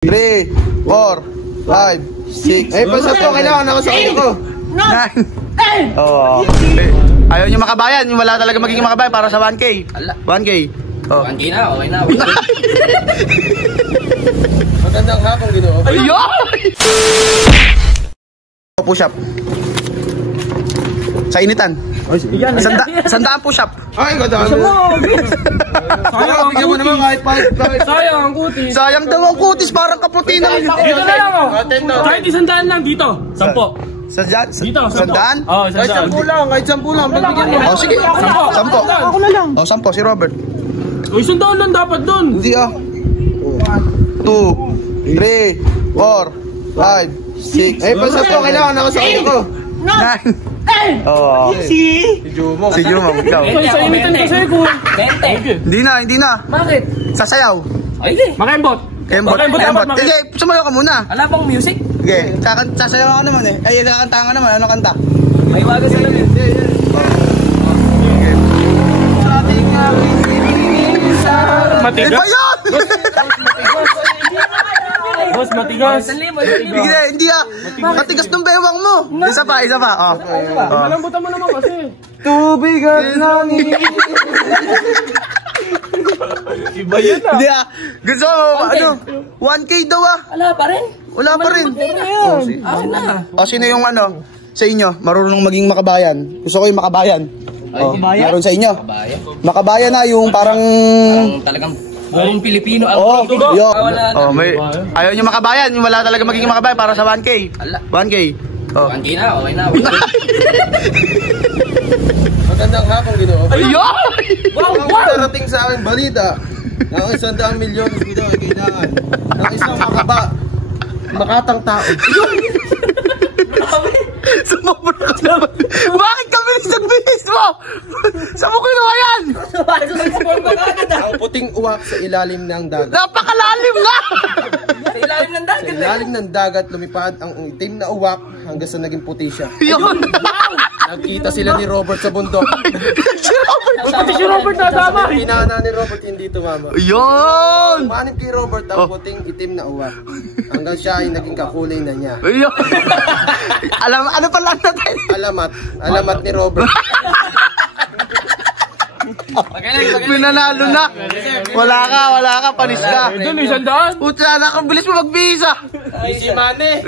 3, 4, 5, 6. Ay, basta to, kailangan ako sa ulo ko. 9. Oo. Ayaw nyo makabayan, wala talaga magiging makabayan para sa 1K. 1K. Oh. 1K na, okay na. Magandang hapon, Ginoo. Ayun! Push up. Sa initan. Sandaan push up. Ay, ganda mo. Sayang, bigyan mo naman kahit sayang ang kutis. Sayang daw ang kutis, parang kaputi na. Dito na lang oh. Kahit 100 lang dito. 10. Dito, 10. Sandaan? Oo, Kahit 10 lang, kahit 10 lang. Pagbigyan mo. Oh, sige. 10. Ako na lang. Oh, 10 si Robert. Uy, 100 lang dapat doon. Hindi ah. 2, 3, 4, 5, 6. Ay, basta to, kailangan ako sa ulo ko. 9. Oo. Si Jumo. Si Jumo, ikaw. Sa imitan kasi ko. 20. Hindi na. Bakit? Sasayaw. Ay, di. Makembot. Kembot. Hindi, sumayaw ka muna. Wala bang music? Okay, sasayaw ka naman eh. Ay, kakanta ka naman. Ano kanta? Ay, wag sa lamin. Matigas. Iba yun! Boss, matigas. Hindi ah. Matigas ng bewang mo. Isa pa. Oh. Malambutan mo naman kasi. Tubig at langit. Iba yun ah. Hindi ah. Gusto mo, ano? 1K daw ah. Wala pa rin. Wala pa rin. Akin na. O, sino yung ano? Sa inyo, marunong maging makabayan. Gusto ko yung makabayan. Oh, meron sa inyo. Makabayan na yung parang... Talagang buong Pilipino ang Oh, tugo. may ayaw nyo makabayan, wala talaga magiging makabayan para sa 1K. 1K. Oh. 1K na, okay na. Magandang hapon, Ginoo. Ayun! Darating sa akin balita na ang 100 milyon dito ay kailangan ng isang makatang tao. Sumobra ka naman. Bakit kami nagbihis mo? Saan mo kinuha yan? Ang puting uwak sa ilalim ng dagat. Napakalalim nga! Sa ilalim ng dagat. Sa ilalim ng dagat lumipad ang itim na uwak hanggang sa naging puti siya. Yun! Nagkita sila ni Robert sa bundok. Si Robert! Pati si Robert nadama. Pinana ni Robert hindi tumama. Yun! Manip kay Robert ang puting itim na uwak hanggang siya ay naging kakulay na niya. Ayun! Ano pa lang natin? Alamat ni Robert. Minanalo na! Wala ka, panis ka. Doon, 100. Puta na, ang bilis mo magbihis ah! Si Mane.